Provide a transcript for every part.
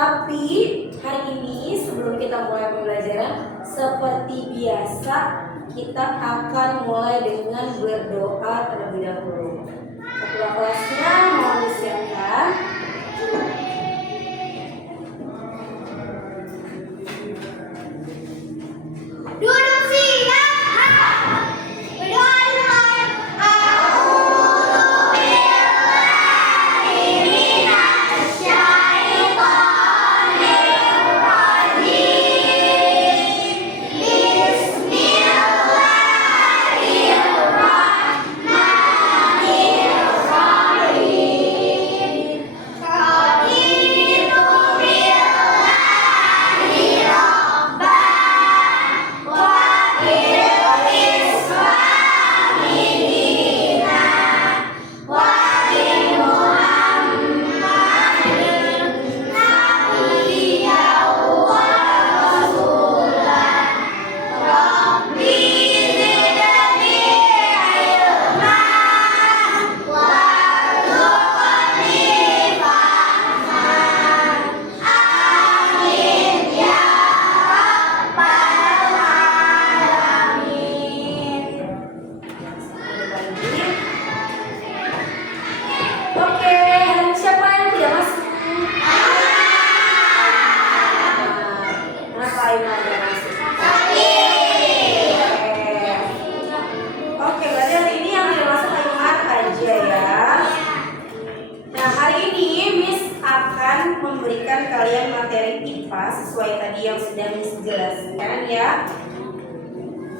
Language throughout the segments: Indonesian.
Tapi hari ini sebelum kita mulai pembelajaran, seperti biasa kita akan mulai dengan berdoa terlebih dahulu. Ketua kelasnya mohon disiapkan. Duduk siap. Berdoa dimulai. Memberikan kalian materi IPA sesuai tadi yang sudah Miss jelaskan ya.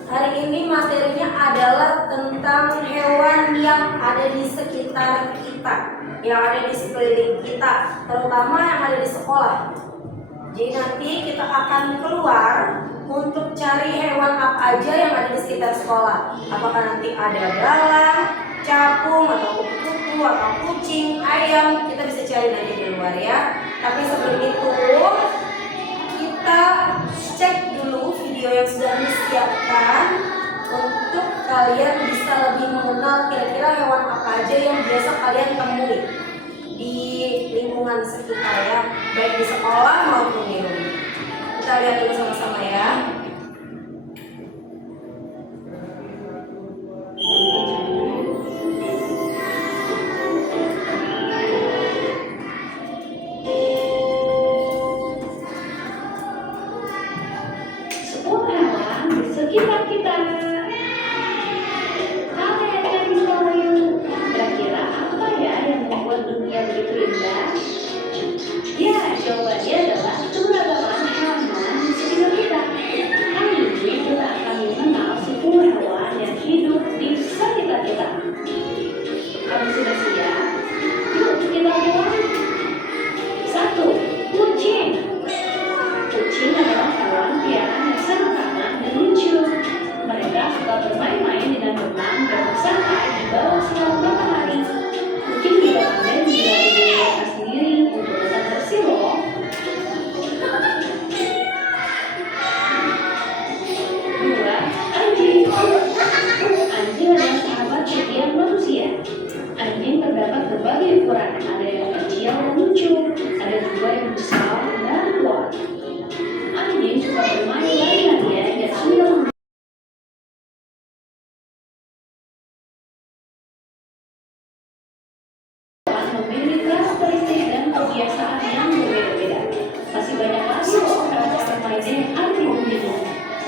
Hari ini materinya adalah tentang hewan yang ada di sekitar kita, yang ada di sekeliling kita, terutama yang ada di sekolah. Jadi nanti kita akan keluar untuk cari hewan apa aja yang ada di sekitar sekolah. Apakah nanti ada belalang, capung, atau kupu-kupu, atau kucing, ayam, kita bisa cari nanti di luar ya. Tapi sebelum itu kita cek dulu video yang sudah disiapkan untuk kalian bisa lebih mengenal kira-kira hewan apa aja yang biasa kalian temui di lingkungan sekitar ya, baik di sekolah maupun di rumah. Kita lihat dulu sama-sama ya. Sekitar kita, kalian yang bisa yuk, kira-kira apa ya yang membuat dunia begitu indah? Ya, jawabannya adalah keberagaman hewan di sekitar kita. Hari ini kita akan mengenal 10 hewan yang hidup di sekitar kita. Kamu sudah siap? Yuk kita mulai. 1. Kucing. Kucing adalah hewan piaraan yang sangat ramah dan lucu. Mereka suka bermain-main dengan teman dan bersantai di bawah sinar matahari. Kucing juga pandai menjaga diri mereka sendiri untuk tetap bersih loh. 2. Anjing. Anjing adalah sahabat setiap manusia. Anjing terdapat berbagai ukuran, ada yang kecil dan lucu, ada juga yang besar dan kuat. Anjing suka bermain lari-larian dan sambil memiliki karakteristik dan kebiasaan yang berbeda-beda. Masih banyak lagi loh karakter lainnya yang ada di dunia.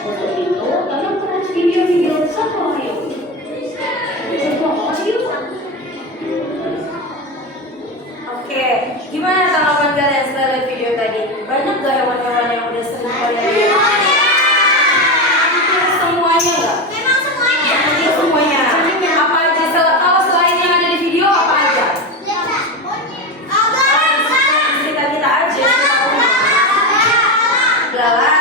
Untuk itu, tonton terus video-video Satwa Ayo. Satwa Ayo. Oke, gimana tanggapan kalian setelah lihat video tadi? Banyak gak hewan-hewan yang udah sering kalian lihat? Hampir semuanya nggak? Memang semuanya. Hampir semuanya. Apa aja? Kalau selain yang ada di video apa aja? Kita aja. Belalang.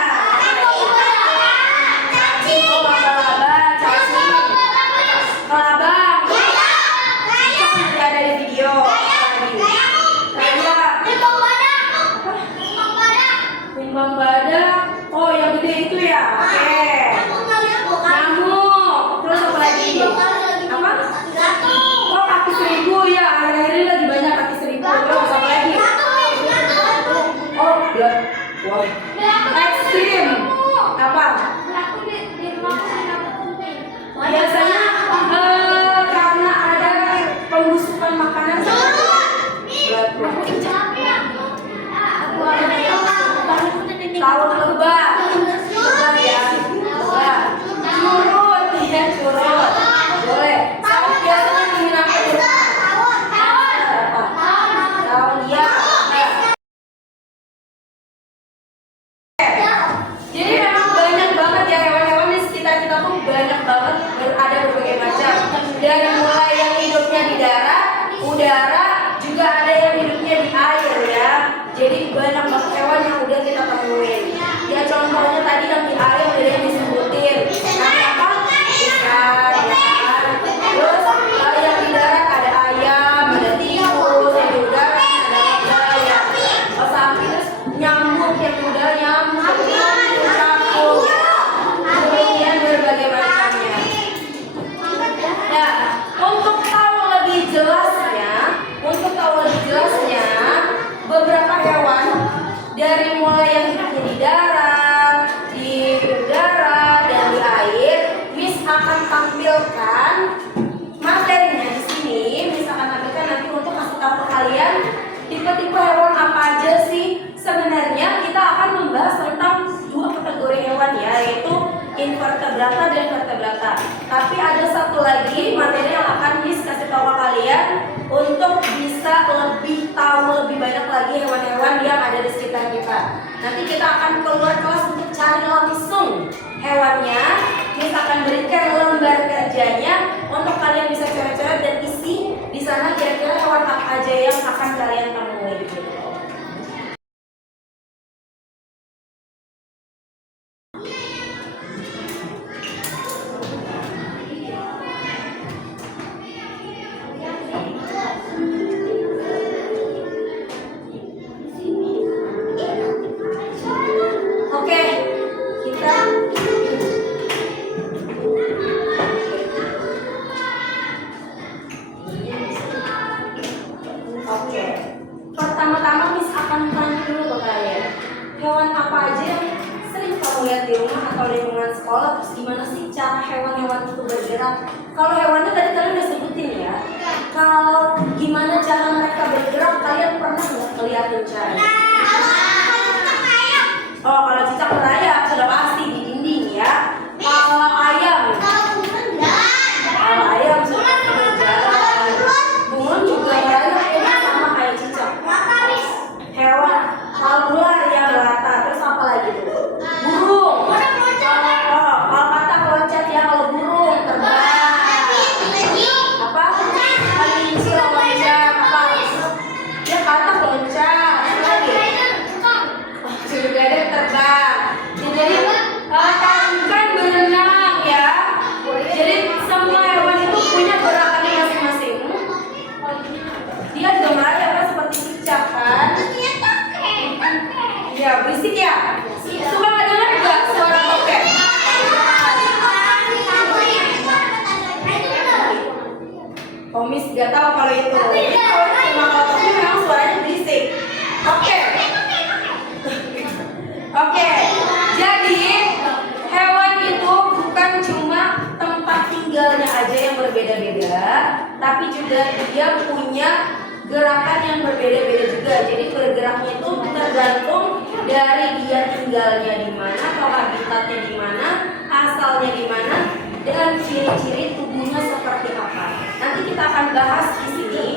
Bambang Ekstrim. Apa? Biasanya karena ada pembusukan makanan tahun lebah ya, lebah, curut ya, curut boleh. Saus biasanya digunakan di tahun ya. Jadi memang banyak banget ya hewan-hewan di sekitar kita tuh, banyak banget, ada berbagai macam. Dari mulai yang hidupnya di darat, udara, juga ada yang hidupnya di air ya. Jadi banyak banget hewan yang udah kita temuin. Ya contohnya tadi yang di air udah yang disebutin. Nah, apa? Ikan, ya kan? Terus yang di darat ada ayam, ada tikus, yang di udara ada buaya. Sampai terus nyamuk, yang di udara nyamuk, capung, kemudian berbagai macamnya. Ya, untuk tahu lebih jelasnya, beberapa hewan dari mulai yang hidupnya di darat, di udara, dan di air, Miss akan tampilkan materinya di sini. Miss akan tampilkan nanti untuk kasih tahu ke kalian tipe-tipe hewan apa aja sih. Sebenarnya kita akan membahas tentang dua kategori hewan ya, yaitu invertebrata dan vertebrata. Tapi ada satu lagi materi yang akan Miss kasih tahu ke kalian untuk bisa lebih tahu lebih banyak lagi hewan-hewan yang ada di sekitar kita. Nanti kita akan keluar kelas untuk cari langsung hewannya. Miss akan berikan lembar kerjanya untuk kalian bisa coret-coret dan isi di sana kira-kira hewan apa aja yang akan kalian temui gitu. Oke, pertama-tama Miss akan tanya dulu ke kalian, hewan apa aja yang sering kamu lihat di rumah atau lingkungan sekolah? Terus gimana sih cara hewan-hewan itu bergerak? Kalau hewannya tadi kalian udah sebutin ya. Kalau gimana cara mereka bergerak, kalian pernah nggak kelihatan caranya? Oh, kalau cicak berayap sudah pasti di dinding ya. Kalau ayam sudah pasti berjalan. Bunglon juga berayap ya, sama kayak cicak. Hewan kalau ular ya melata. Terus apa lagi tuh? Burung. Kalau katak loncat ya, kalau burung terbang. Apa? Kelinci loncat. Apa? Ya katak loncat. Apa lagi? Juga ada terbang. Ya, jadi kan berenang ya. Jadi semua hewan itu punya gerakannya masing-masing. Dia juga merayap kan seperti cicak kan? Iya, berisik ya. Suka nggak dengar nggak suara tokek? Oh, Miss nggak tahu kalau itu. Cuma kalau tokek memang suaranya berisik. Oke, jadi hewan itu bukan cuma tempat tinggalnya aja yang berbeda-beda, tapi juga dia punya gerakan yang berbeda-beda juga. Jadi bergeraknya itu tergantung dari dia tinggalnya di mana, atau habitatnya di mana, asalnya di mana, dan ciri-ciri tubuhnya seperti apa. Nanti kita akan bahas di sini.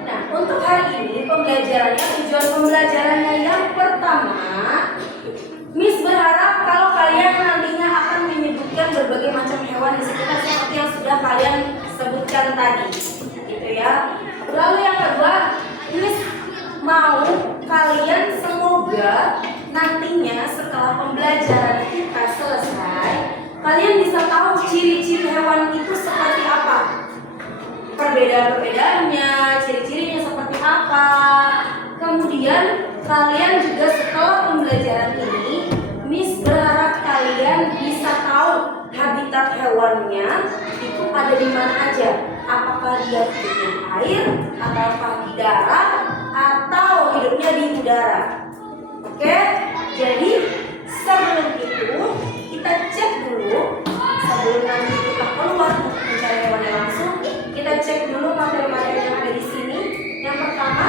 Nah, untuk hari ini tujuan pembelajarannya yang pertama, Miss berharap kalau kalian nantinya akan menyebutkan berbagai macam hewan di sekitar seperti yang sudah kalian sebutkan tadi, gitu ya. Lalu yang kedua, Miss mau kalian semoga nantinya setelah pembelajaran kita selesai, kalian bisa tahu ciri-ciri hewan itu seperti apa. Perbedaan-perbedaannya, ciri-cirinya seperti apa. Kemudian kalian juga setelah pembelajaran ini, Miss berharap kalian bisa tahu habitat hewannya itu ada di mana aja. apakah dia hidupnya di air, ataukah di darat, atau hidupnya di udara. Oke, jadi sebelum itu kita cek dulu, sebelum nanti kita keluar untuk mencari hewannya langsung, kita cek dulu materi-materi yang ada di sini. Yang pertama,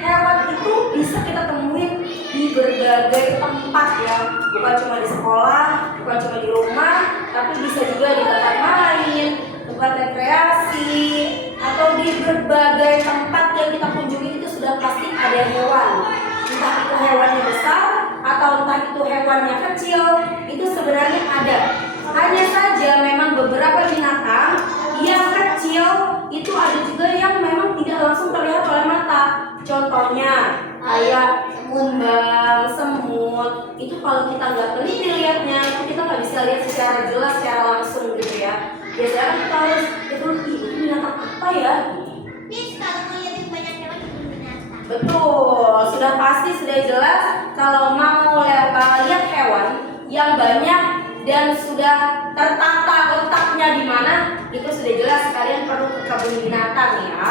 hewan itu bisa kita temuin di berbagai tempat ya, bukan cuma di sekolah, bukan cuma di rumah, tapi bisa juga di tempat main, tempat rekreasi, atau di berbagai tempat yang kita kunjungi itu sudah pasti ada hewan. Entah itu hewannya besar atau entah itu hewannya kecil, itu sebenarnya ada. Hanya saja memang beberapa binatang yang kecil itu ada juga yang memang tidak langsung terlihat oleh mata. Contohnya kayak kumbang, semut, itu kalau kita nggak teliti lihatnya, kita nggak bisa lihat secara jelas, secara langsung gitu ya. Biasanya kita harus itu binatang apa ya? Miss, kalau mau lihat banyak hewan itu binatang. Betul, sudah pasti sudah jelas kalau mau lihat hewan yang banyak dan sudah tertata letaknya di mana, itu sudah jelas kalian perlu ke kebun binatang ya.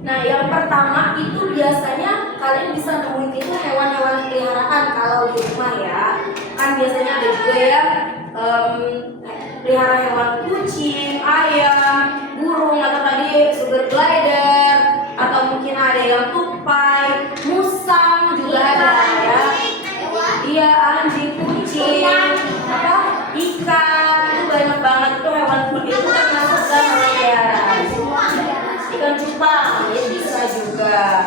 Nah, yang pertama itu biasanya kalian bisa nemuin itu hewan-hewan peliharaan kalau di rumah ya. Kan biasanya ada juga yang pelihara hewan kucing, ayam, burung, atau tadi sugar glider, atau mungkin ada yang tupai, musang juga ada ya. Iya, anjing, kucing, apa, ikan, itu banyak banget itu hewan itu termasuk dalam peliharaan. Ikan cupang ya bisa juga.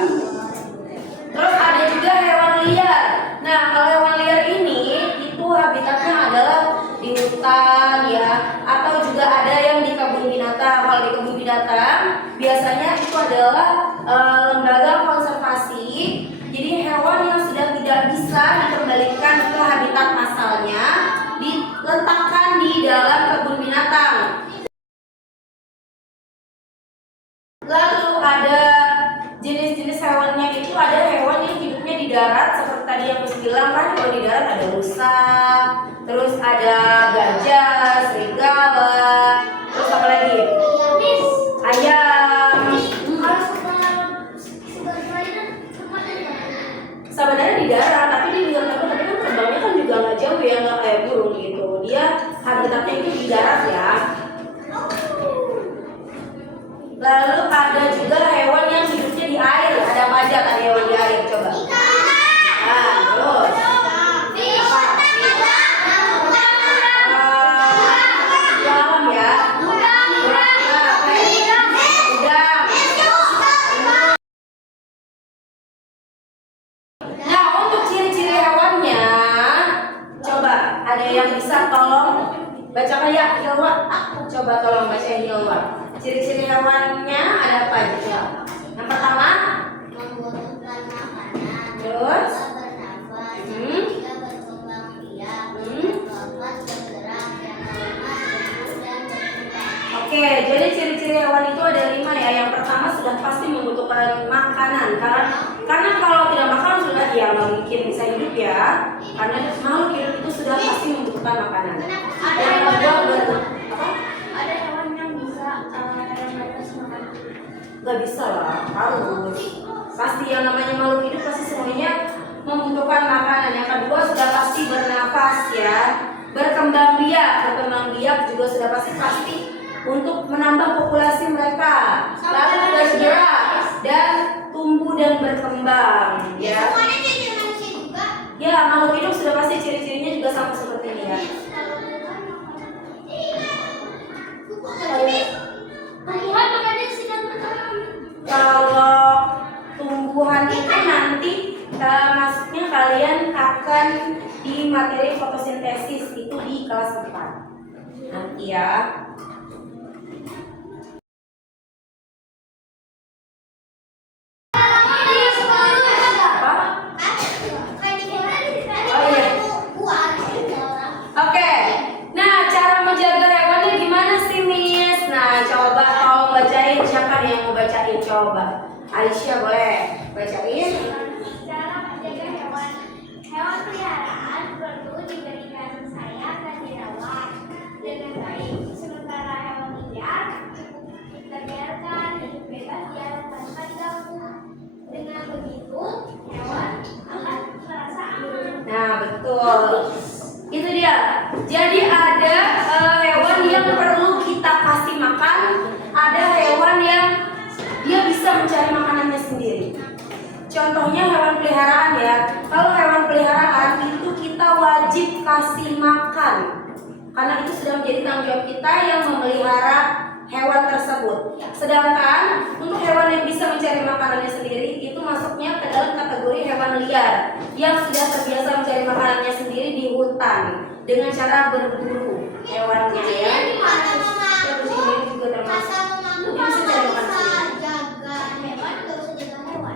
Terus ada juga hewan liar. Nah, kalau hewan liar ini itu habitatnya adalah di hutan ya, atau juga ada yang di kebun binatang. Kalau di kebun binatang biasanya itu adalah lembaga konservasi. Jadi hewan yang sudah tidak bisa dikembalikan ke habitat asalnya diletakkan di dalam kebun binatang. Lalu ada jenis-jenis hewannya itu, ada hewan yang hidupnya di darat seperti tadi yang Miss bilang kan, kalau di darat ada rusa, terus ada gajah, serigala, terus apa lagi? Ayam. Sebenarnya di darat, tapi di luar tapi kan terbangnya kan juga nggak jauh ya, nggak kayak burung gitu. Dia habitatnya itu di darat ya. Lalu ada juga hewan yang hidupnya di air. Ada apa aja tadi hewan di air? Coba. Nah, terus. Di alam ya. Udang. Nah, untuk ciri-ciri hewannya, coba ada yang bisa tolong bacakan ya, Hilwa. Coba tolong bacain Hilwa. Ciri-ciri hewannya ada apa aja? Coba. Yang pertama, membutuhkan makanan, terus, bernafas, juga berkembang biak, keempat bergerak, yang kelima tumbuh dan berkembang. oke, jadi ciri-ciri hewan itu ada 5 ya. Yang pertama sudah pasti membutuhkan makanan, karena kalau tidak makan sudah ya nggak mungkin bisa hidup ya. Karena makhluk hidup itu sudah pasti membutuhkan makanan. Ada Yang hewan kedua yang apa? ada hewan yang bisa yang batas makan. Gak bisa lah, harus. Pasti yang namanya makhluk hidup pasti semuanya membutuhkan makanan. Yang kedua sudah pasti bernafas ya, berkembang biak juga sudah pasti untuk menambah populasi mereka. Lalu bergerak dan tumbuh dan berkembang ya. Semuanya jadi manusia juga. Ya, makhluk hidup sudah pasti ciri-cirinya juga sama seperti ini ya. Tumbuhan makanya sikat berkembang. Kalau tumbuhan itu nanti masuknya kalian akan di materi fotosintesis itu di kelas 4 nanti ya. Oke, nah cara menjaga hewannya gimana sih Miss? Nah coba tolong bacain, siapa nih yang mau bacain? Coba Aisyah boleh bacain. Cara menjaga hewan peliharaan perlu diberikan sayang dan dirawat. Jadi ada hewan yang perlu kita kasih makan, ada hewan yang dia bisa mencari makanannya sendiri. Contohnya hewan peliharaan ya. Kalau hewan peliharaan itu kita wajib kasih makan, karena itu sudah menjadi tanggung jawab kita yang memelihara hewan tersebut. Sedangkan untuk hewan yang bisa mencari makanannya sendiri itu masuknya ke dalam kategori hewan liar yang sudah terbiasa mencari makanannya sendiri di hutan dengan cara berburu hewannya ya. Ini juga termasuk. Dia bisa cari makan sendiri.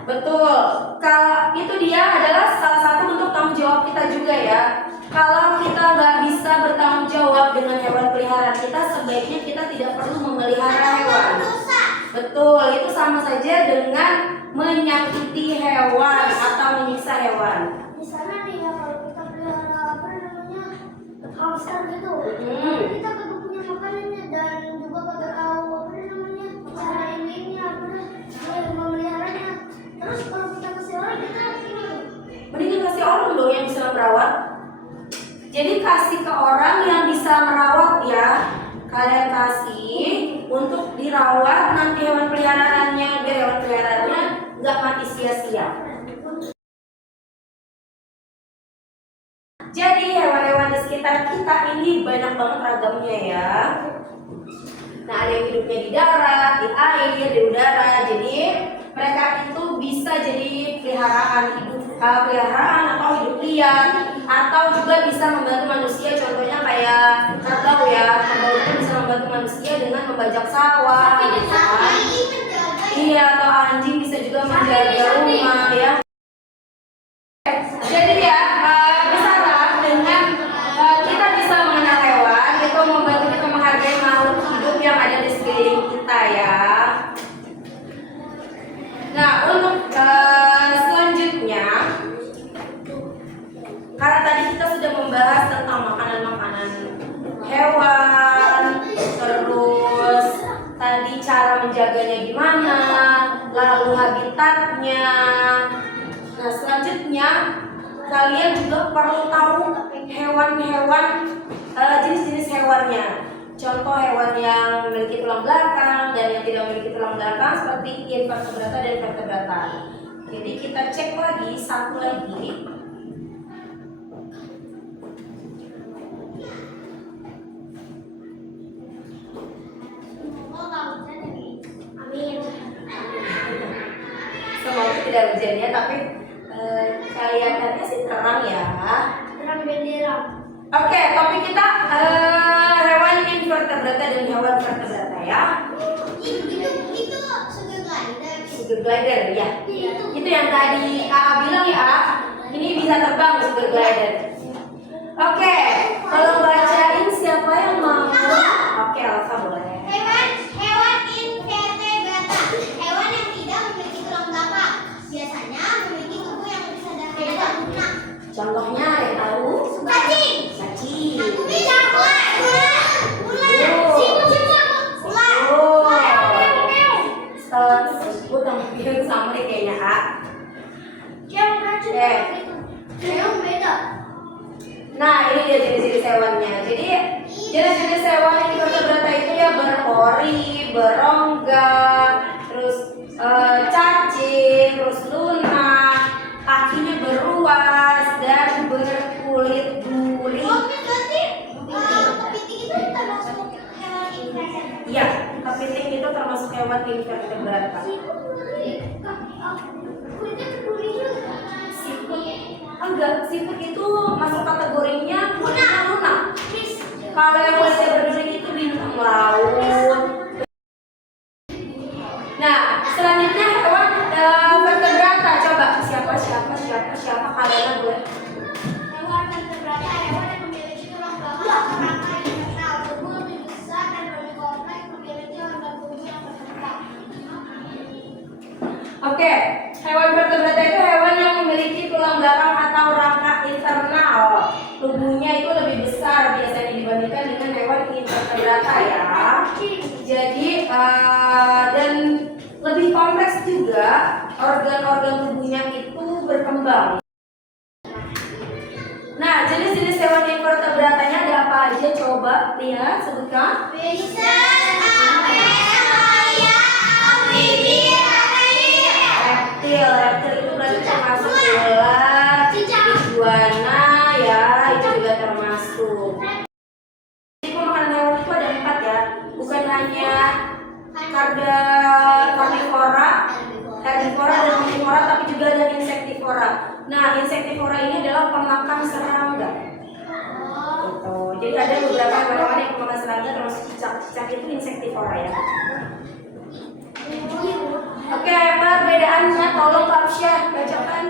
Betul. Kalau itu dia adalah salah satu bentuk tanggung jawab kita juga ya. Kalau kita nggak bisa bertanggung jawab dengan hewan peliharaan kita, sebaiknya kita tidak perlu memelihara hewan. Betul, itu sama saja dengan menyakiti hewan atau menyiksa hewan. Misalnya nih ya, kalau kita pelihara apa namanya hamster gitu, kita kagak punya makanannya dan juga kagak tahu apa namanya cara ini apa memeliharanya. Terus kalau kita kasih orang kita ini, mending kasih orang dong yang bisa merawat. Jadi kasih ke orang yang bisa merawat ya. Kalian kasih untuk dirawat nanti hewan peliharaannya, biar hewan peliharaannya nggak mati sia-sia. Jadi hewan-hewan di sekitar kita ini banyak banget ragamnya ya. Nah, ada yang hidupnya di darat, di air, di udara. Jadi mereka itu bisa jadi peliharaan atau hidup liar, atau juga bisa membantu manusia. Contohnya kayak kerbau ya. Kerbau itu bisa membantu manusia dengan membajak sawah. Iya, atau anjing bisa juga menjaga rumah ya. Jadi ya, misalkan dengan kita bisa mengenal hewan, itu membantu kita menghargai makhluk hidup yang ada di sekeliling kita ya. Nah, untuk selanjutnya, karena tadi kita sudah membahas tentang makanan-makanan hewan, terus tadi cara menjaganya gimana, lalu habitatnya. Nah, selanjutnya kalian juga perlu tahu hewan-hewan, jenis-jenis hewannya. Contoh hewan yang memiliki tulang belakang dan yang tidak memiliki tulang belakang seperti invertebrata dan vertebrata. Jadi kita cek lagi satu lagi. amin. Semoga tidak hujan ya, tapi kelihatannya sih terang ya. Terang bendera. Oke, topik kita hewan invertebrata dan hewan vertebrata ya. Itu Sugar glider ya. Itu yang tadi AA bilang ya, A. Ini bisa terbang sugar glider. Oke, kalau bacain siapa yang mau? Oke, Alfa boleh. Hewan invertebrata, hewan yang tidak memiliki tulang belakang, biasanya memiliki tubuh yang bisa dapat guna. Contohnya yang tahu? Cacing. Cacing. Sebut yang sama deh kayaknya A. Nah, ini dia jenis-jenis hewannya. Jadi jenis-jenis hewan yang invertebrata itu ya berpori, berongga, terus cacing, terus lunak, kakinya beruas dan berkulit duri. Iya, kepiting itu termasuk hewan invertebrata. Enggak, siput itu masuk kategorinya kulitnya lunak. Kalau yang kulitnya berduri itu bintang laut. Nah, selanjutnya hewan vertebrata. Coba siapa kalian boleh? Hewan vertebrata, hewan yang memiliki tulang belakang, kerangka internal, tubuh lebih besar dan lebih kompleks, memiliki organ tubuh yang berkembang. Oke, hewan vertebrata itu hewan yang memiliki tulang belakang atau rangka internal. Tubuhnya itu lebih besar biasanya dibandingkan dengan hewan invertebrata ya. Jadi dan lebih kompleks juga, organ-organ tubuhnya itu berkembang. Nah, jenis-jenis hewan invertebratanya ada apa aja? Coba lihat, sebutkan. Bisa reptil. Reptil itu berarti termasuk ular, iguana ya, itu juga termasuk. Jadi pemakanan hewan itu ada 4 ya, bukan hanya karnivora, herbivora dan omnivora, tapi juga ada insektivora. Nah, insektivora ini adalah pemakan serangga. Gitu. Jadi ada beberapa hewan yang pemakan serangga, termasuk cicak. Cicak itu insektivora ya. Oke, perbedaannya tolong Kak Syah bacakan.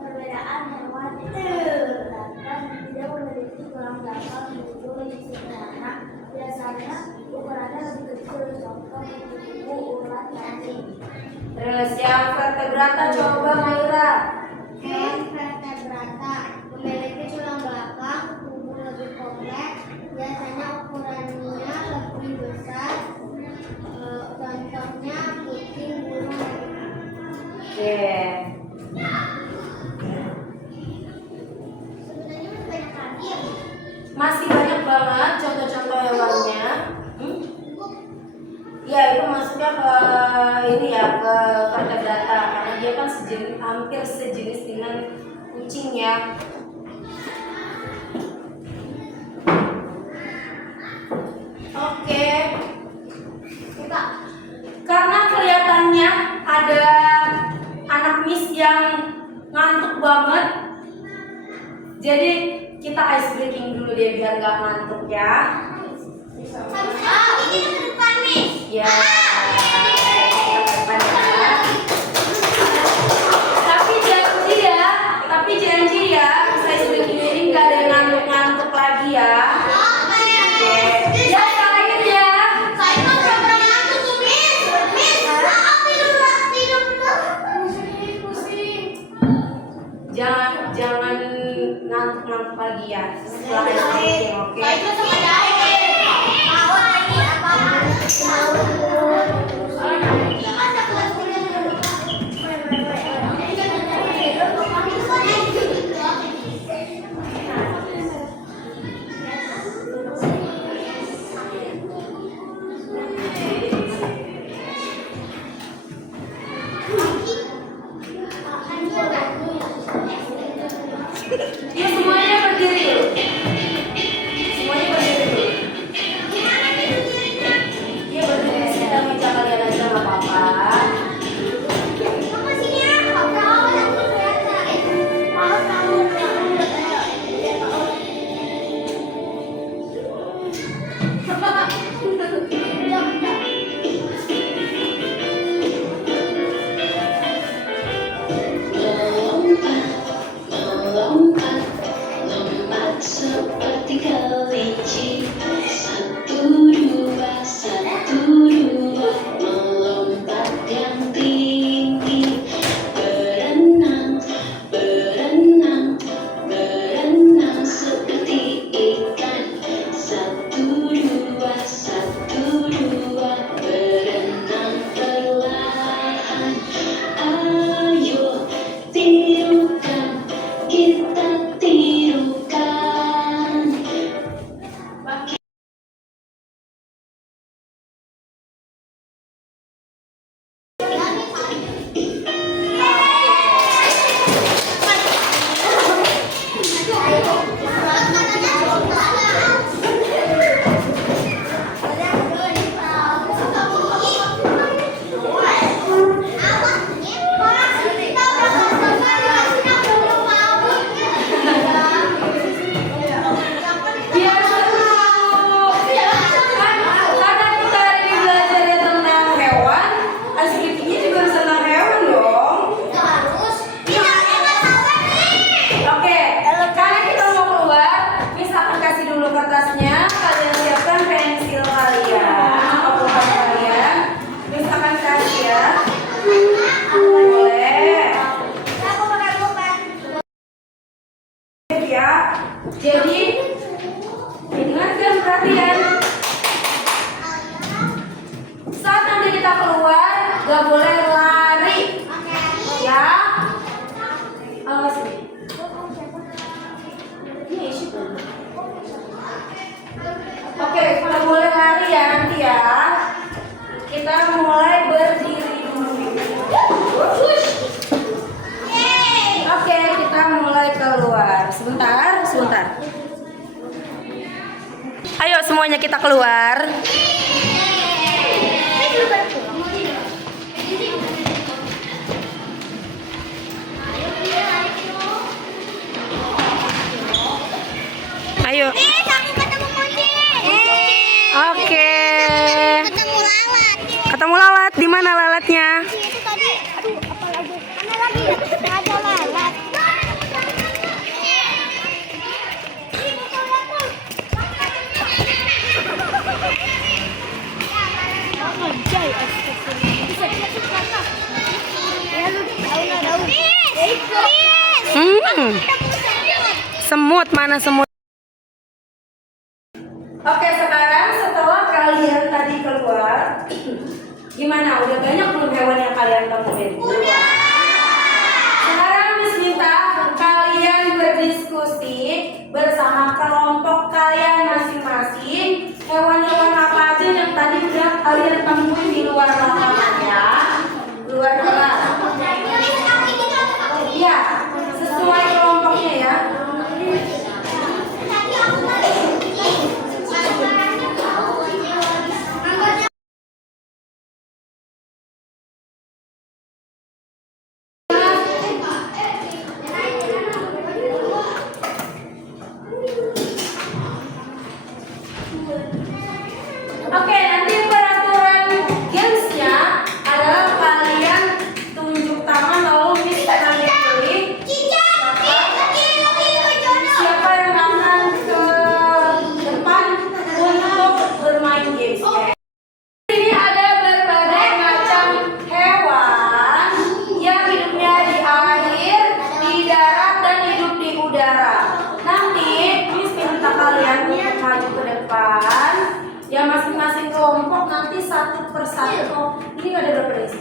perbedaan hewan terdapat tidak memiliki tulang belakang hidung yang sederhana, biasanya ukurannya lebih kecil, contoh kupu-kupu, ulat, anjing. Terus yang vertebrata coba Maira. Hewan vertebrata memiliki tulang belakang tubuh lebih kompleks, biasanya ukurannya lebih besar, contohnya kucing, burung, dan ikan. Oke. Sebenarnya masih banyak lagi ya. Masih banyak banget contoh-contoh hewannya. Ya, itu masuknya ke ini ya, ke vertebrata karena dia kan hampir sejenis dengan kucing ya. Oke. Karena kelihatannya ada anak Miss yang ngantuk banget, jadi kita ice breaking dulu deh biar nggak ngantuk ya. Ini ke depan nih. Ya. Tapi janji ya, bisa ice breaking ini nggak ada yang ngantuk-ngantuk lagi ya. Oke. Ya, kalian ya. Saya mau pura-pura ngantuk tuh, Miss. Tidur dulu. Jangan ngantuk-ngantuk lagi ya. Setelah ice breaking, oke? Ya, semuanya berdiri dulu. Semuanya berdiri dulu. Iya, berdiri di sekitar meja kalian aja nggak apa-apa. Melompat, lompat seperti kelinci. 1, 2, 1, 2, melompat yang tinggi. Berenang, berenang, berenang seperti ikan. 1, 2, 1, 2, berenang perlahan. Ayo tirukan, kita tirukan. Biar seru. Karena kita hari ini belajarnya tentang hewan, ice breaking-nya juga harus tentang hewan dong. Oke, karena kita mau keluar, Miss akan kasih dulu kertasnya. Kalian siapkan pensil kalian, pulpen kalian. Miss akan kasih ya. Boleh. Ya. Jadi ingatkan perhatian. Saat nanti kita keluar, gak boleh lari. Ya. Awas nih. Ini isi boleh keluar. Sebentar. Ayo semuanya kita keluar. Ayo. Oke. Ketemu lalat. Di mana lalatnya? Itu tadi, aduh, apa lagi? Mana lagi? Ada lalat. Semut, mana semut? Oke, sekarang setelah kalian tadi keluar, gimana? Udah banyak belum hewan yang kalian temuin? Udah. Sekarang Miss minta kalian berdiskusi bersama kelompok kalian masing-masing. Hewan-hewan apa aja yang tadi udah kalian temuin di luar lapangan ya? Luar kelas. Iya, sesuai kelompoknya ya. Oke, nanti peraturan gamesnya adalah kalian tunjuk tangan lalu Miss akan pilih siapa yang akan ke depan untuk bermain games. Oke. Ini ada berbagai macam hewan yang hidupnya di air, di darat dan hidup di udara. Nanti Miss minta kalian untuk maju ke depan. Ya masing-masing kelompok nanti satu persatu. Ini ada berapa guys?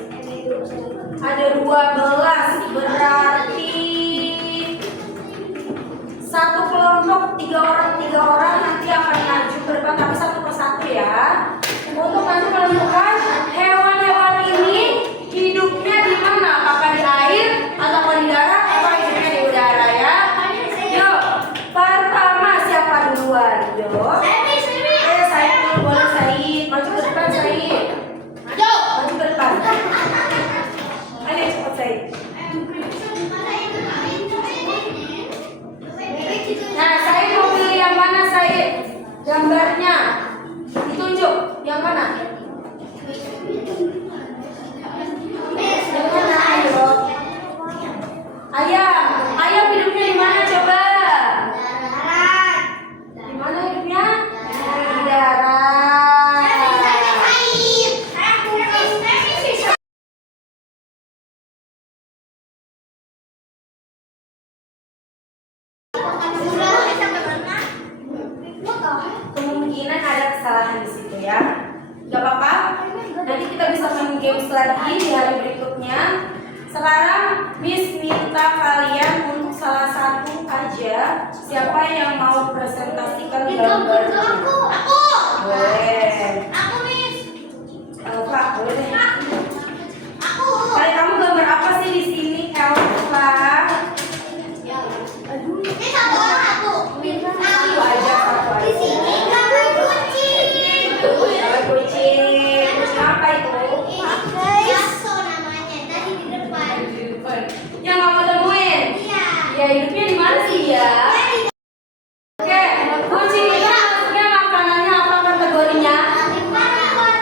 Ada 12, berarti satu kelompok 3 orang nanti akan maju ke depan tapi satu persatu ya. Untuk nanti menentukan hewan-hewan ini hidupnya di mana? Apakah di air atau di darat atau hidupnya di udara ya? Yuk, pertama siapa duluan? Yuk. Boleh Said, maju ke depan Said. Maju ke depan. Ayo cepat Said. Nah Said mau pilih yang mana Said? Gambarnya ditunjuk yang mana? Yang mana ayo? Ayam hidupnya di mana coba? Di mana hidupnya? Di darat. Kemungkinan ada kesalahan di situ ya. Gak apa-apa. Nanti kita bisa main games lagi di hari berikutnya. Sekarang Miss minta kalian untuk salah satu aja siapa yang mau presentasikan gambarnya. Aku. Boleh. Aku, Miss. Elva, boleh deh. Aku. Kamu gambar apa sih di sini, Elva? Ini satu orang aku. Satu aja. Di sini gambar kucing. Gambar kucing. Kucing apa itu? Bakso namanya. Tadi di depan. Yang kamu temuin? Iya. Ya hidupnya di mana sih ya? Oke, kucing itu maksudnya makanannya apa kategorinya?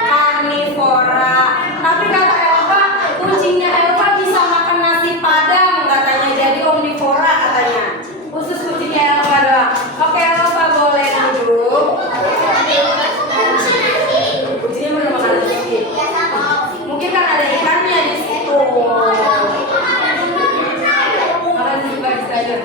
Karnivora. Tapi kata Elva, kucingnya Elva bisa makan nasi padang katanya, jadi omnivora katanya. Khusus kucingnya Elva doang. Oke, Elva boleh duduk. Kucingnya belum makan nasi. Mungkin kan ada ikannya di situ. Makan nasi pagi saja.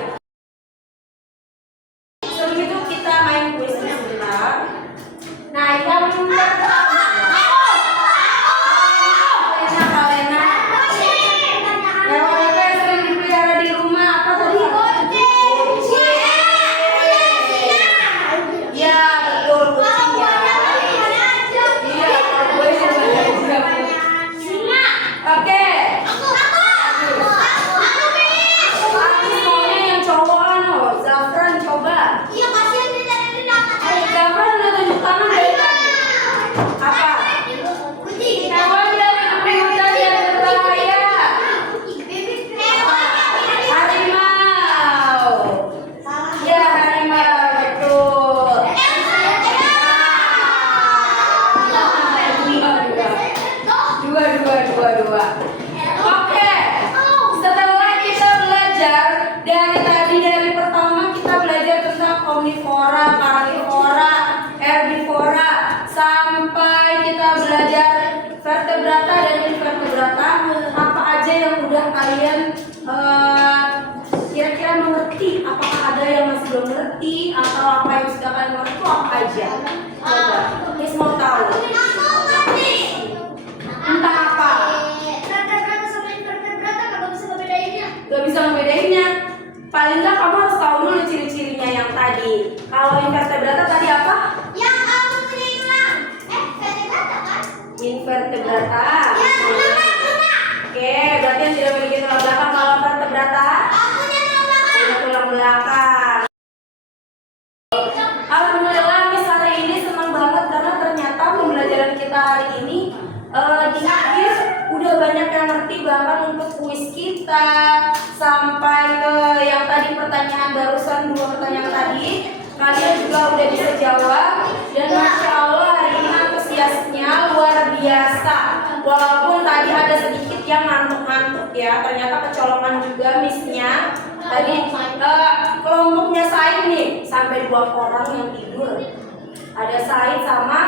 ngerti atau apa yang sudah kalian ngerti itu apa aja? Coba, Miss mau tahu. Tentang apa? Vertebrata sama invertebrata kagak bisa ngebedainnya. Gak bisa ngebedainnya. Paling nggak kamu harus tahu dulu ciri-cirinya yang tadi. Kalau invertebrata tadi apa? Yang aku tadi bilang, vertebrata kan? Invertebrata. Ya, benar. Oke, berarti yang tidak memiliki tulang belakang. Kalau vertebrata Aku punya tulang belakang. punya tulang belakang. Alhamdulillah, Miss hari ini senang banget karena ternyata pembelajaran kita hari ini di akhir udah banyak yang ngerti, bahkan untuk kuis kita sampai ke yang tadi pertanyaan barusan 2 pertanyaan tadi kalian juga udah bisa jawab dan masya Allah hari ini antusiasnya luar biasa. Walaupun tadi ada sedikit yang ngantuk-ngantuk ya, ternyata kecolongan juga missnya. Tadi kelompoknya Said nih sampai 2 orang yang tidur. Ada Said sama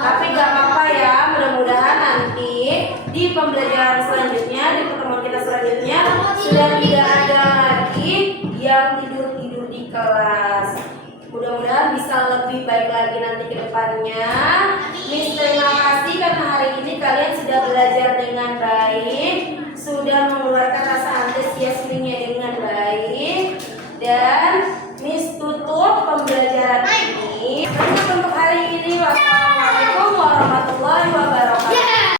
tapi gak apa-apa ya, mudah-mudahan nanti di pembelajaran selanjutnya, di pertemuan kita selanjutnya sudah tidak ada lagi yang tidur-tidur di kelas. Mudah-mudahan bisa lebih baik lagi nanti ke depannya. Miss terima kasih karena hari ini kalian sudah belajar dengan baik, sudah mengeluarkan rasa